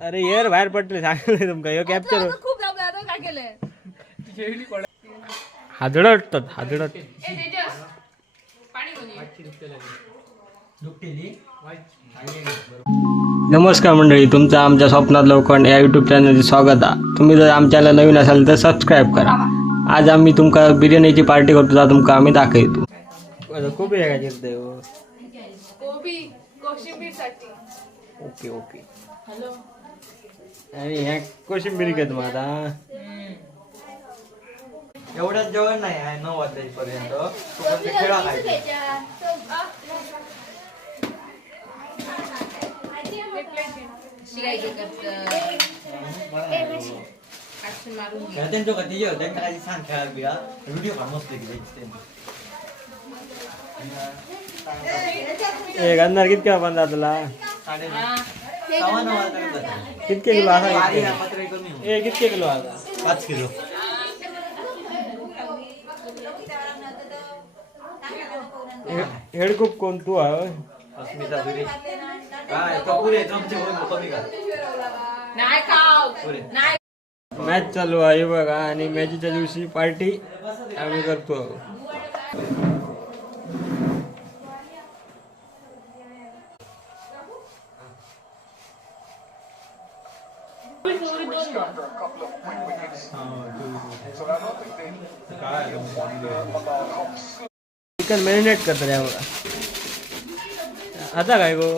अरे येर बाहेर पडले सांगले तुमका. ह्यो कॅप्चर खूप दाबलं आता काय केलंय हादडतात हादडत ए तेजस पाणी घेऊन ये. नमस्कार मंडळी तुमचं आमच्या स्वप्नात लोखंड या युट्यूब चॅनलचे स्वागत आहे. तुम्ही जर आमच्याला नवीन असाल तर सबस्क्राईब करा. आज आम्ही तुमका बिर्याणीची पार्टी करतो तर तुमका आम्ही दाखवतो. खूप कोबी कोशिंबीरसाठी ओके ओके. हॅलो. आणि ह्या कोशिंबीर घेत मग आता. एवढ्यात जेवण नाही आहे नऊ वाजेपर्यंत. तोपर्यंत खेळा खायचे. त्यांच्या का तिच्या त्यांच्या काही सांग खेळायला बिया व्हिडिओ काढ मस्त की एक अंदर कितक्या बंदा तुला कितके किलो असा कितके? ए कितके किलो आता पाच किलो हेडकूप कोण तू अस्मिता काय तुमचे कमी का नाही नाही मॅच चालू आहे बघा आणि मॅचच्या दिवशी पार्टी आम्ही करतो चिकन मॅरिनेट करतात या बघा आता काय गो?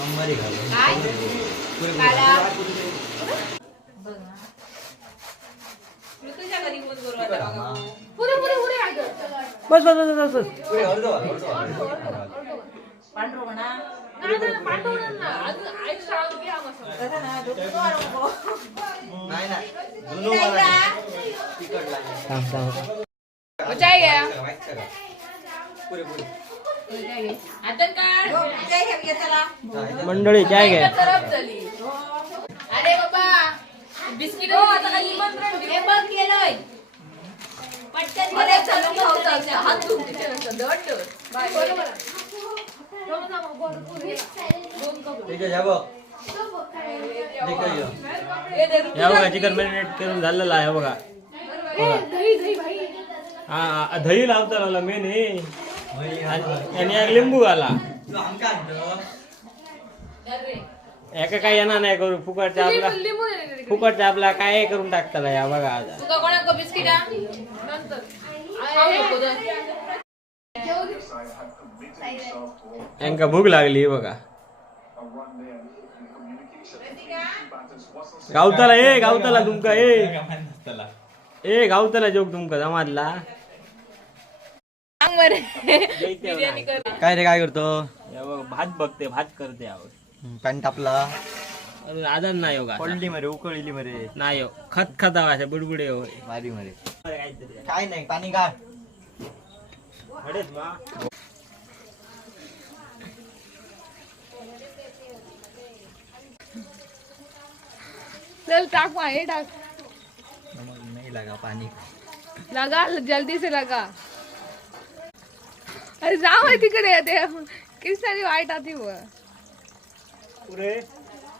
अंबारी घालून काय? पुरे काला. ऋतूच्या घरी बोल करू आता बघा. पुढे पुढे पुढे आहे गं. बस बस बस बस बस पुरे अर्धो अर्धो नाही, नाही, पाठवणार ना. अजून extra अजून घ्या मसाला. नाही नाही जुनो मला तिकट लागेल थांब थांब चाय घ्या. पुरे पुरे चाय घे. हातात काढ. मंडळी काय घ्या खराब झाली अरे बाबा बिस्किट आता काही निमंत्रण हे बघ केलंय पटकन अरे चल खावता हात धुवून तिथे नसतं दट बरोबर ठीक आहे. जा बघ ठीक आहे या. या बघा चिकन मॅरिनेट करून झालेलं आहे बघा. दही दही भाई. हा दही लावता लावला मेन हे आणि आणि एक लिंबू घाला. एका काय येणार नाही करू फुकटच्या आपला. फुकटच्या आपला काय करून टाकताला या बघा आता. तुका कोणाक बिस्किट नंतर. खाऊ नको दर. यांका भूक लागली बघा. गावताला ए गावताला तुमका ए ए गावताला जोक तुमका जमातला. सांग बरं. बिर्याणी कर. काय रे काय करतो? या बघ, भात बघते भात करते यावर. पॅन्ट टापला आदर नाही हो का पडली मरे उकळली मरे नाही हो खत खत अशा बुडबुडे होय मारी मरे काय नाही पाणी मा चल टाक हे टाक नाही लागा पाणी लगा जल्दी से लगा अरे जाओ है तिकडे ते किती सारी वाईट आती वो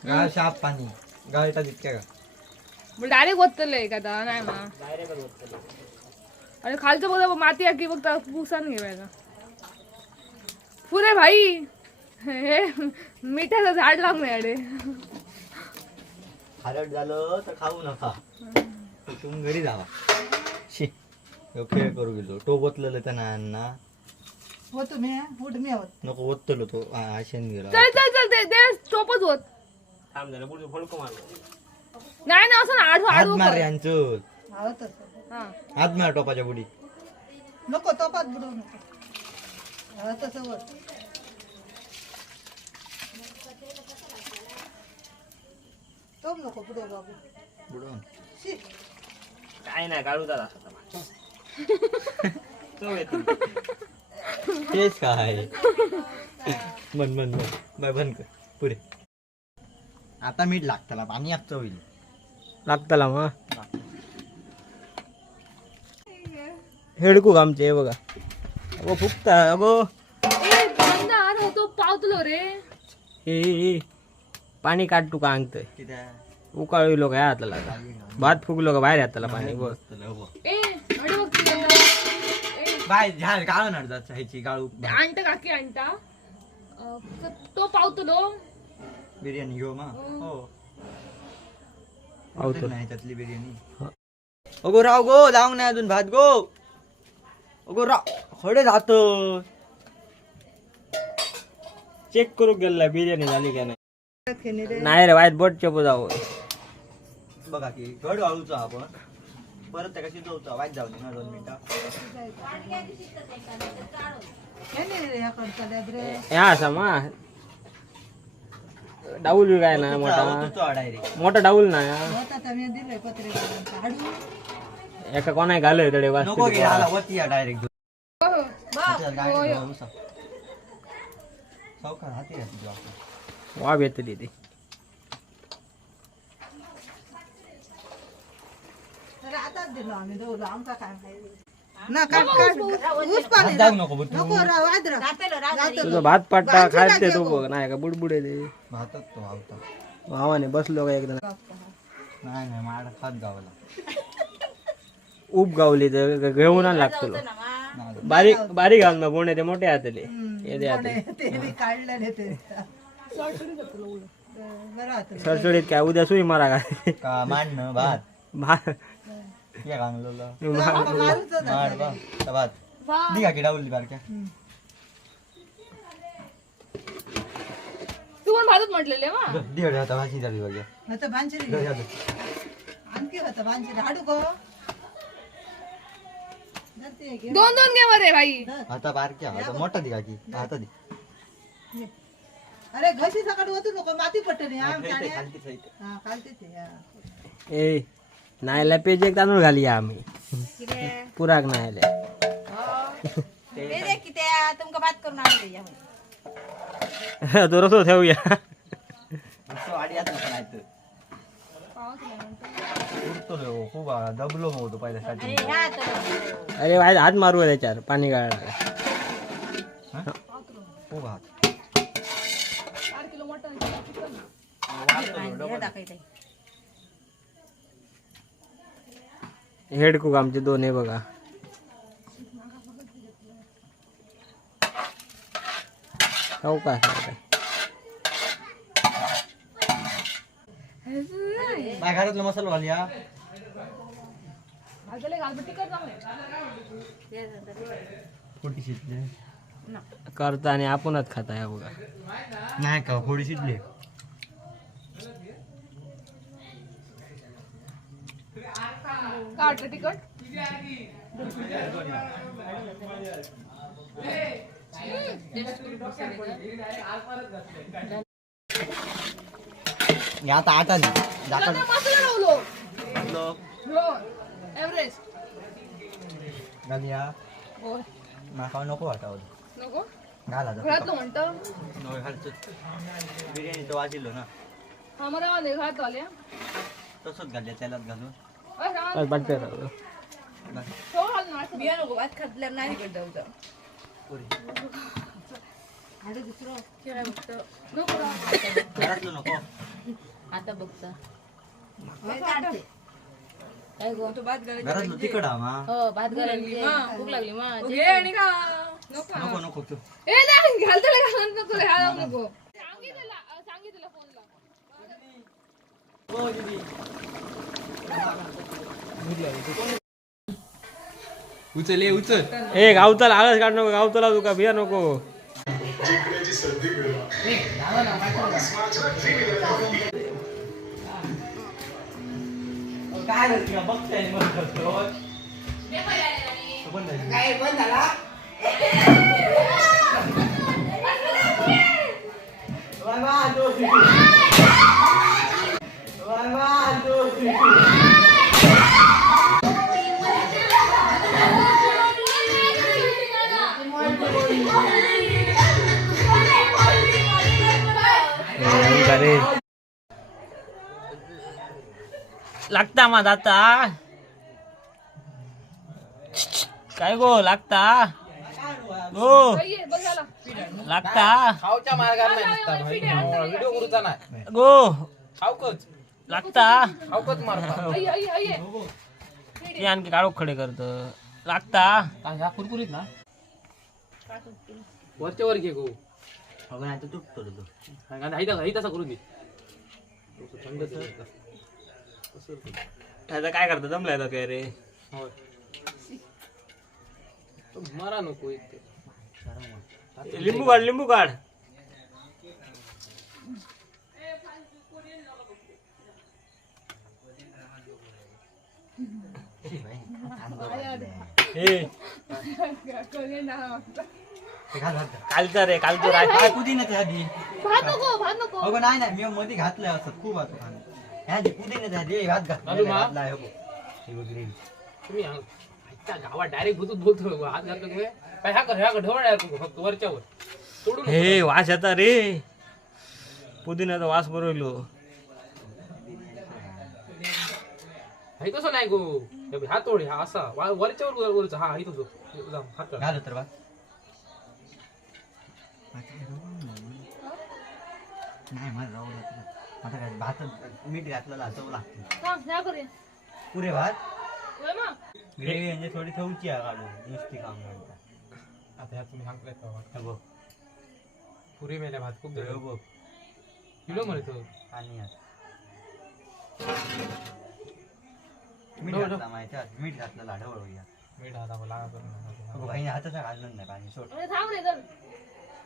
गाळ शाप पाणी. गाळ येतात इतक्या का मग डायरेक्ट ओतले आता नाही मा. आणि खालचं बघा माती आहे की बघ पुसान घेवायला पुरे भाई. हे मिठाचं झाड लावून अडे खारट झालं तर खाऊ नका. तुम्ही घरी जावा. शी. खेळ करू गेलो. तो अण्णा नको ओतलो तो आशेन गेला चल चल चल ते ते चोपच होत थांब जरा पुढे फळको मारलो नाही ना असं ना आठ हात आठ मार यांचं. हा. हात मार टोपाच्या बुडी. नको तो पाच बुडवू नको. हा, तसं वर तो नको बुडव बाबू. बुडवून शी. काय नाही काढू दादा चव येते. तेच काय. मन मन मन बाय बंद कर. पुरे आता मीठ लागतला पाणी चव येईल लागतला मग हेडकू आमचे हे बघा. अगो फुकता अगो. होतो पावतलो रे. ए ए, ए. पाणी काढ तू का अंगतय? कित्याक उकाळलो काय हाताला भात फुगलो का बाहेर हाताला पाणी बघ. ए बघ तिथे. बाय झाड गाळून हडतात ह्याची गाळू ते आणता काकी आणता? अं, क- तो पावतलो बिर्याणी घेऊ मा हो. आवतो नाही त्यातली बिर्याणी. हा. अगो राव गो जाऊन नाही अजून भात गो. अगो राव खडे जात. चेक करू गेला बिर्याणी झाली का नाही. नाही रे वाईट बोट चेपू जाऊ. बघा की घड वाळूचो आपण. परत त्या कशी जाऊचा वाईट जाऊ दे ना दोन मिनिटं. ह्या असा मा. डाऊल काय ना मोठा. मोठा डाऊल ना एका कोणाय घालय तडे डायरेक्ट. राहते तुझ्या आपण. वाब येते तिथे आताच दिलो आम्ही काय माहिती. ना काट काट ऊस पाणी हात जाऊ नको बघ तू नको राव आद्रा. जातो तुझं भात पाट्टा खायचे तू. नको. बघ नाही का बुडबुडे ते. भातात तो आवता. भावाने बसलो का एकदम नाही नाही माड खात गावाला उब गावली तर घेऊन आण लागतो. बारीक बारीक घाल ना बोणे ते मोठे हातले. हे दे हातले. ते बी ते. बरं काय उद्या सुई मारा काय का मांडणं भात? भात. बा. दी का बारक्या. तू पण भातच म्हटलेले वा. दी हडे आता भाजी झाली बघ्या होतं भांजरी दी हडे. आणखी होतं भांजरी. हाडू गो. धरते घे. दोन दोन घे बरे भाई आता बारक्या. आता मोठा दी का की आता दी. अरे घशी सकाळ होतो नको. माती पटली. हा. ए नायला पेज एक तांदूळ घाली आम्ही. पुराक नायला. तो रसो ठेवूया. नुसतं वाड्यात नको नाही तर. उडतो रे हो, खूप आ- दबलो मग होतो पहिल्या स्टार्टिंग अरे वाईट हात मारू त्याच्यावर पाणी गाळला खूप हात. चार kilo mutton chicken head cook आमचे दोन आहे बघा. हो का? माझ्या घरातलं मसाला घाल या शिजले. करता आणि आपणच खाता या बघा. नाही का खोडी शिजले का वाटलं तिकट हे आता आठ आली जाता मसाला लावलो हो एव्हरेस्ट घाल या होय. माका नको वाटावं. नको? घाला घरातलं म्हणतं. घालतो बिर्याणी तर वाजिलो ना. आले घरात आले तसंच घालल्या त्यालाच घालून. घाल. तो घाल ना. बिया नको भात खातल्या नाही काय बघतं नको. आता बघता. काय तिकड हा मा. हो भात घालायची भूक लागली मा. घे आणि खा नको. नको नको तू. ए नाही घालतले घालत नको रे हा लावू नको. सांगितलं फोनला. उचल ये उचल. ए गावताला आळस काढ नको गावताला तुका बिया नको. काय बघताय लागता मा आता. काय गो लागता? हो लागता? खाऊच्या मार्गाला गो. खाऊकच लागता. मारता. ते आणखी काळोख खडे करत. लागता. काय ह्या कुरकुरीत ना? वरच्या वर घे गो. अगं नाही तर तुटतो रे तो. हाही तसा हाही तसा करून दे. त्याचं काय करतं जमलाय तर काय रे? होय. तो मरा नको एक. लिंबू काढ लिंबू काढ हे ते घाल घाल कालचं रे कालचं राय काय पुदिन्याच्या आधी अगं नाही नाही मी मध्ये घातलं असं खूप असं खाणं ह्या जे पुदिन्याच्या आधी हात भात तुम्ही गावात डायरेक्ट भूतूत बोलतो हात घालतो काय ह्या कर कर ढवळ फक्त वरच्यावर हे वास येता रे. पुदिन्याचा वास बरोवलो हाही तसं नाही गो हे बघ, ओढ हा असा वा- वरच्यावर वर- वरचा हा हाही तसं जा, हात काढ. घाल तर बा नाही मला जाऊ लागतं आता काय भात मीठ घातलेलं चव लागते थांब, ह्या करूया. पुरे भात होय मा? ग्रेव्ही म्हणजे थोडी ठेवची आहे काढून नुसती काम करता आता ह्या तुम्ही सांगताय का? हे बघ पुरी मेल्या भात खूप हे बघ किलो म्हणतो आणि यात. मीठ ढवळ, घातला माहिती आहे? मीठ घातलं लाढवळ या मीठ हात आपण लागा करून नका. अगं भाई हाताचा घाललं नाही पाणी सोड. अरे थांब रे चल.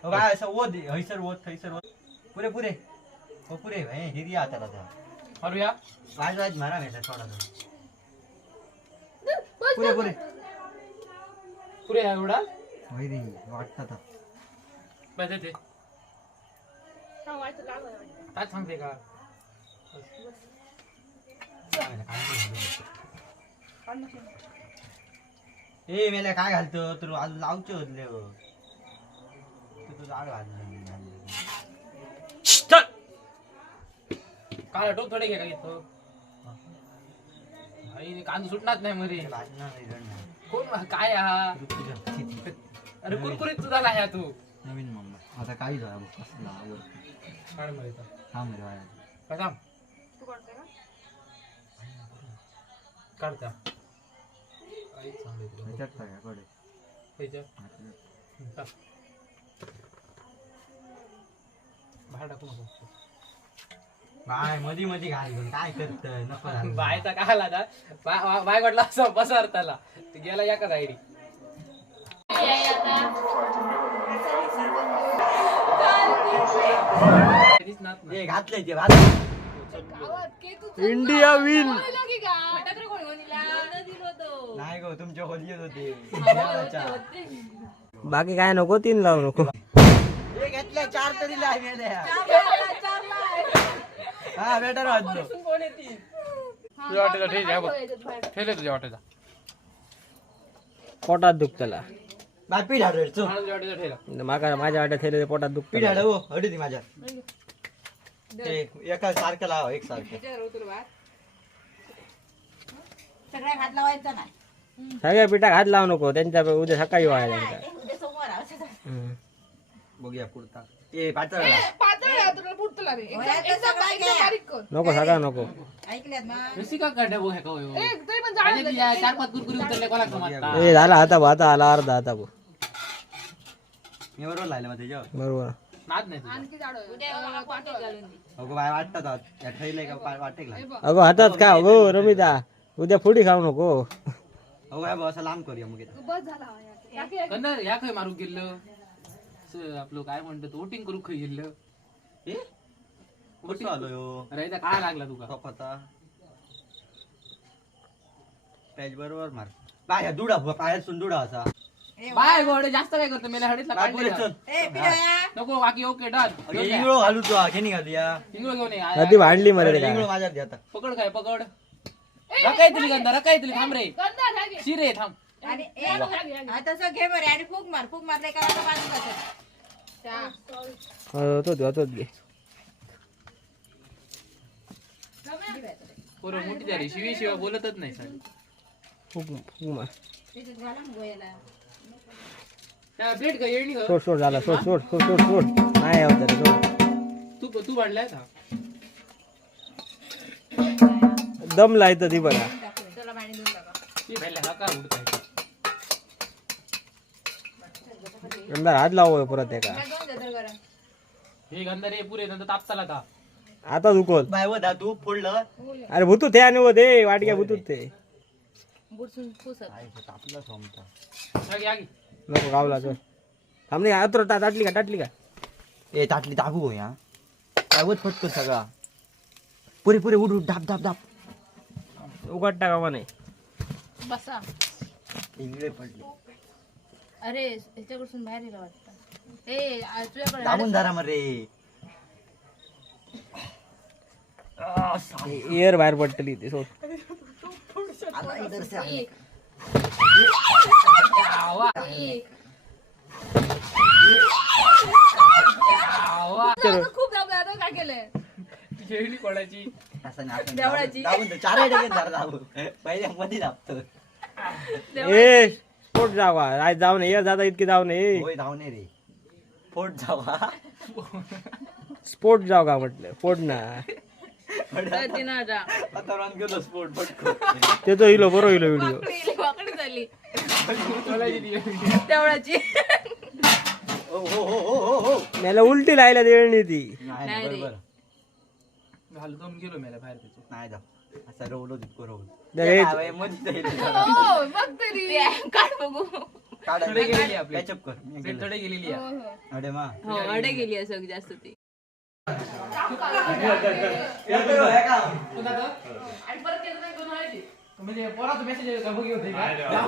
अगं काय असं ओध हैसर ओध थैसर ओध पुरे पुरे. हो पुरे भाई हाताला मारूया? वाज वाज मारा मेसा थोडा पुरे बस, पुरे पुरे. एवढा? होय रे वाटतं बस येते. काय सांगते का? ए मेल्या काय घालतो? तर आज लावचे होतले तू तुझं जाड घाललं चल काय टोक थोडे घे का घेतो? कांदा सुटणार नाही नाही नाही. कोण काय हा? अरे कुरकुरीत तुझा ह्या तू. नवीन मम्मा. आता काही झालं कसला आवडतं. काय मध्ये थांब रे बाळा. काय थांब? तू काढतोय का? काढता. काहीच सांगायचं ह्याच्यात काय आहे, कडे. त्याच्या ह्याच्यात. बाहेर टाकू नको. काय मधी मधी घाल घेऊन काय करत नको घालू. बायचा काय आला आता? बाय बाय- बाय म्हटलं असं बसर त्याला ते गेला या का आयडी ए घातलंय ते भात गावात के तू चल. इंडिया तो. नाही गो तुमच्या होली होते. बाकी काय नको तीन लावू नको. घेतलंय चार तरी. हा बेटर तुझ्या वाटेचा काय आहे बघ. ठेवले तुझ्या वाटेचा पोटात दुखतला. ठेला माका माझ्या वाट्यात थेले पोटात पीठ दुखत हाडव हडू ती माझ्या ते एका सारखं लाव एक सारखं सगळ्या घात लावायचा नाही सगळ्या पिठा हात लावू नको त्यांच्या उद्या सकाळी व्हायला त्यांच्या. उद्या सोमवार आहे. हम्म. बघूया पुरता ए पातळ पातळ आहे, तुला पुरतं लागेल. एकदम- होय, आता एकदम- सगळं एकदम घ्या. बारीक कर. नको सगळा नको ऐकल्यात काढल्या बघ ह्या? ए, तरी पण चार पाच उतरले कोणा ए झाला आता भाऊ, आता आला अर्धा आता भाऊ. मी बरोबर लायला मग त्याच्यावर बरोबर नाद नाही. अगो बाय वाटतात आत. या ठेवलंय का. अगो हातात का अगो रमिता उद्या फुडी खाऊ नको. अगो बाय असं लांब करूया मग इथं. बस झाला हा. टाकी ह्या खय मारू गेलं आपलं काय म्हणतात वोटिंग करू खय गेलं ए? कसं आलो यो इथं काय लागला तुका? कपाचा त्याच बरोबर मार. बाय ह्या दुडा पायातून दुडा असा. बाय गोडे जास्त काय करतो? मेला हडीतला बाय पुढे चल. ए पिढ्या नको बाकी ओके डन. इंगळो घालू तू घेणी घालू या. इंगळ घेऊन ये. भांडली मध्ये इंगळो काय? माझ्यात घे आता पकड काय पकड. रकायतली गंधा रकायतली थांब रे. शिरे थांब. आणि ए. हा, तसं घे बरे आणि फूक मार फूक मारले का आता घे. पोरं मोठी झाली शिवी शिवाय बोलतच नाही साली. फुक फुक मार. सोड सोड झाला. सोड सोड सोड सोड सोड. नाही होत रे सोड. तू तू वाढलाय दम लायतं ती बघा ती हा अंदर हात लाव परत एका. हे गंधारे पुरे नंतर तापताला का? आता दुखोल. बाय व दादू फोडलं. अरे भूतू ते आणि वो दे वाटक्या भूतूत ते. बुडसून पुसत. सोमता. नको गावला तर थांब नाही आतर टाटली का टाटली का? ए ताटली दाबू हो या. काय वत फटकन सगळा. पुरे पुरे उठ उठ दाब दाब दाब उघड टाका म्हणे. बसा. इंगळे पडले. अरे ह्याच्याकडून बाहेर येला वाटतं. ए आ, तुझ्याकडे दाबून धरा मरे. एअर बाहेर पडतली ते सोड. इधर से. खूप दाबलं काय केलंय? येणी कोणाची? असं नाही, आपण देवळाची. दाबून धर. चारही डगेन धरा दाबू. पहिले मध्ये दाबतो. ए स्पोर्ट जावा. आज जाऊ नये. जाता इतके जाऊ नये. होय धावणे रे. फोड जावा. स्पोर्ट जाऊ का म्हटलं. फोड ना. वातावरण गेलो स्पोर्ट फटको ते तो इलो बरो इलो व्हिडिओ वाकडी झाली. ती? तेवढाची. हो हो हो मला उलटी लायला देळणी ती. नाही रे. गेलो मेला बाहेर त्याचे जाऊ. असं रोवलो तितको रोवलो दे- काय मध्ये जाईल. हो बघ तरी. काढ बघू. काढा. थोडे गेलेली आपली. Ketchup कर. मी प्लेट गेलो. थोडे गेलेली आहे. अरे मा हो अडे गेली असं जास्त ती. म्हणजे पोराचं मेसेज का बघी होते का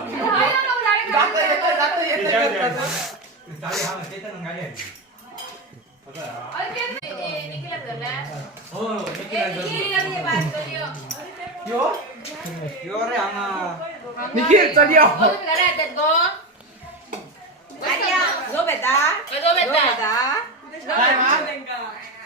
यो रे आमा निखिल चल यो झोप येता झोप येता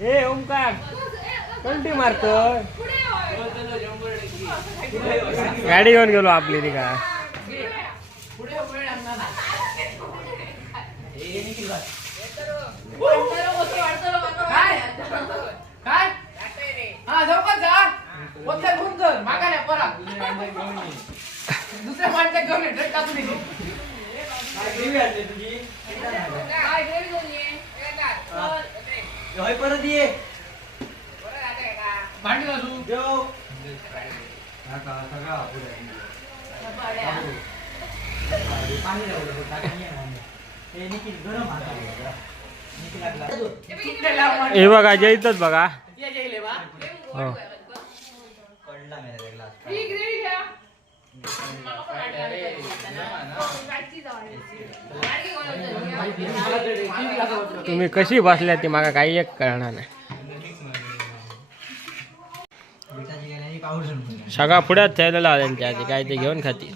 ए ओमकार कंटी मारतो गाडी घेऊन गेलो आपली ती का? काय? हा जा कोणत्या घेऊन जर मागा नाही परा. दुसऱ्या माणसा घेऊन ये ड्रेस टाकून ये. होय परत ये भांडी घालू देव काका सगळा पुढे पाणी लावलं टाका ये ना हे निखिल गरम हात आहे जरा. निखिल लागला हे बघा जैतच बघा. ये गेले बा. हो पडला मेरा ग्लास तुम्ही कशी बसल्या ती माका काही एक कळणार नाही. सगळा पुढ्यात ठेवलेला त्यांच्या आधी काय ते घेऊन खाती.